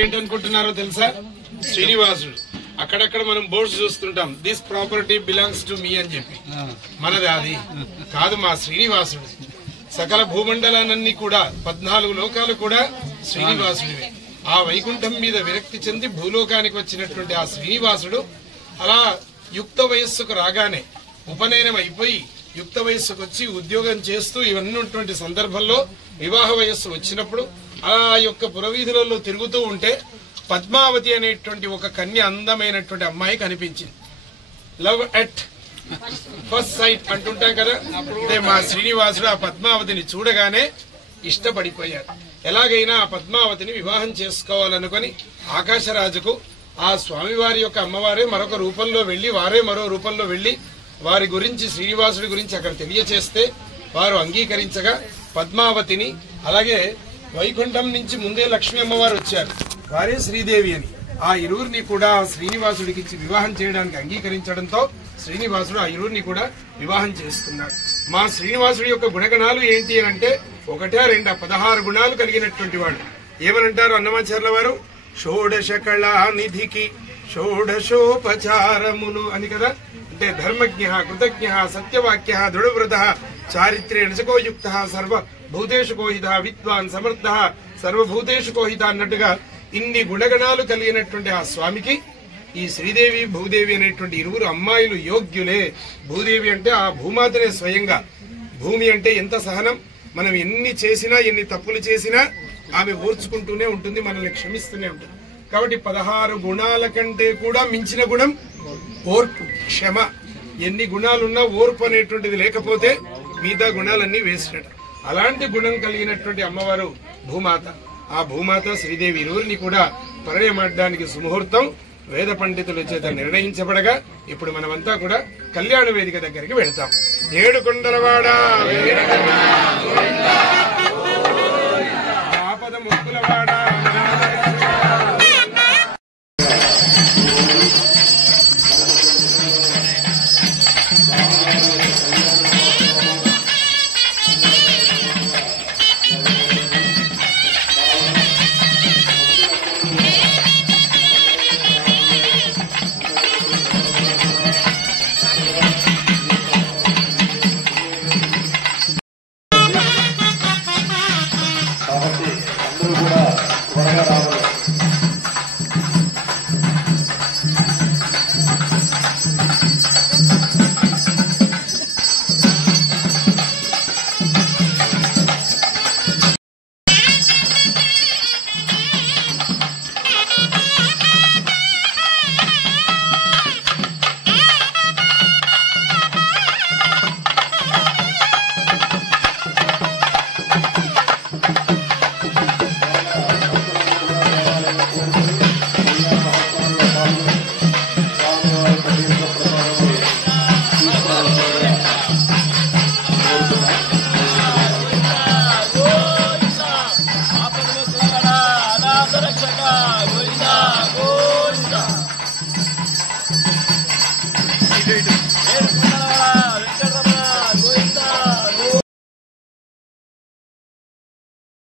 ఏంటనుకుంటున్నారో తెలుసా? శ్రీనివాసుడు. అక్కడక్కడ మనం బోర్డ్స్ చూస్తుంటాం, this property belongs to me అని చెప్పి. మనది అది కాదు, మా శ్రీనివాసుడు. సకల భూమండలాలన్నీ కూడా 14 లోకాలు కూడా శ్రీనివాసుడివే. ఆ వైకుంఠం మీద విరక్తి చెంది భూలోకానికి వచ్చినటువంటి ఆ శ్రీనివాసుడు అలా యుక్త వయస్సుకు రాగానే ఉపనయనం అయిపోయి యుక్త వయస్సుకు వచ్చి ఉద్యోగం చేస్తూ ఇవన్నీ ఉన్నటువంటి సందర్భంలో వివాహ వయస్సు వచ్చినప్పుడు ఆ యొక్క పురవీధులలో తిరుగుతూ ఉంటే పద్మావతి అనేటువంటి ఒక కన్య, అందమైనటువంటి అమ్మాయి కనిపించింది. లవ్ ఎట్ ఫస్ట్ సైట్ అంటుంటాం కదా, అంటే మా శ్రీనివాసుడు ఆ పద్మావతిని చూడగానే ఇష్టపడిపోయారు. ఎలాగైనా ఆ పద్మావతిని వివాహం చేసుకోవాలనుకుని ఆకాశరాజుకు ఆ స్వామివారి యొక్క అమ్మవారే మరొక రూపంలో వెళ్లి, వారే మరో రూపంలో వెళ్లి వారి గురించి, శ్రీనివాసుడి గురించి అక్కడ తెలియచేస్తే వారు అంగీకరించగా పద్మావతిని, అలాగే వైకుంఠం నుంచి ముందే లక్ష్మీ అమ్మవారు వచ్చారు, వారే శ్రీదేవి అని, ఆ ఇరువురిని కూడా శ్రీనివాసుడికి ఇచ్చి వివాహం చేయడానికి అంగీకరించడంతో శ్రీనివాసుడు ఆ ఇరువురిని కూడా వివాహం చేసుకున్నాడు. మా శ్రీనివాసుడి యొక్క గుణగణాలు ఏంటి అని అంటే, ఒకటా రెండా 16 గుణాలు కలిగినటువంటి వాడు. ఏమనంటారు అన్నమాచార్యుల వారు? షోడశ కళా నిధికి షోడశోపచారములు అని కదా. అంటే ధర్మజ్ఞ, కృతజ్ఞ, సత్యవాక్య, దృఢవ్రత, చారిత్ర్యేణ కోయుక్త, సర్వభూతేషు కోహిత, విద్వాన్ సమర్థ, సర్వభూతేషు కోహిత అన్నట్టుగా ఇన్ని గుణగణాలు కలిగినటువంటి ఆ స్వామికి ఈ శ్రీదేవి, భూదేవి అనేటువంటి ఇరువురు అమ్మాయిలు యోగ్యులే. భూదేవి అంటే ఆ భూమాతనే స్వయంగా. భూమి అంటే ఎంత సహనం, మనం ఎన్ని చేసినా, ఎన్ని తప్పులు చేసినా ఆమె ఓర్చుకుంటూనే ఉంటుంది, మనల్ని క్షమిస్తూనే ఉంటుంది. కాబట్టి 16 గుణాల కంటే కూడా మించిన గుణం ఓర్పు, క్షమ. ఎన్ని గుణాలున్నా ఓర్పు అనేటువంటిది లేకపోతే మిగతా గుణాలన్నీ వేస్ట్. అలాంటి గుణం కలిగినటువంటి అమ్మవారు భూమాత. ఆ భూమాత శ్రీదేవి ఇరువురిని కూడా పరిణయమాడడానికి సుముహూర్తం వేద పండితుల చేత నిర్ణయించబడగా ఇప్పుడు మనమంతా కూడా కళ్యాణ వేదిక దగ్గరికి వెళ్తాం. ఏడుకొండలవాడ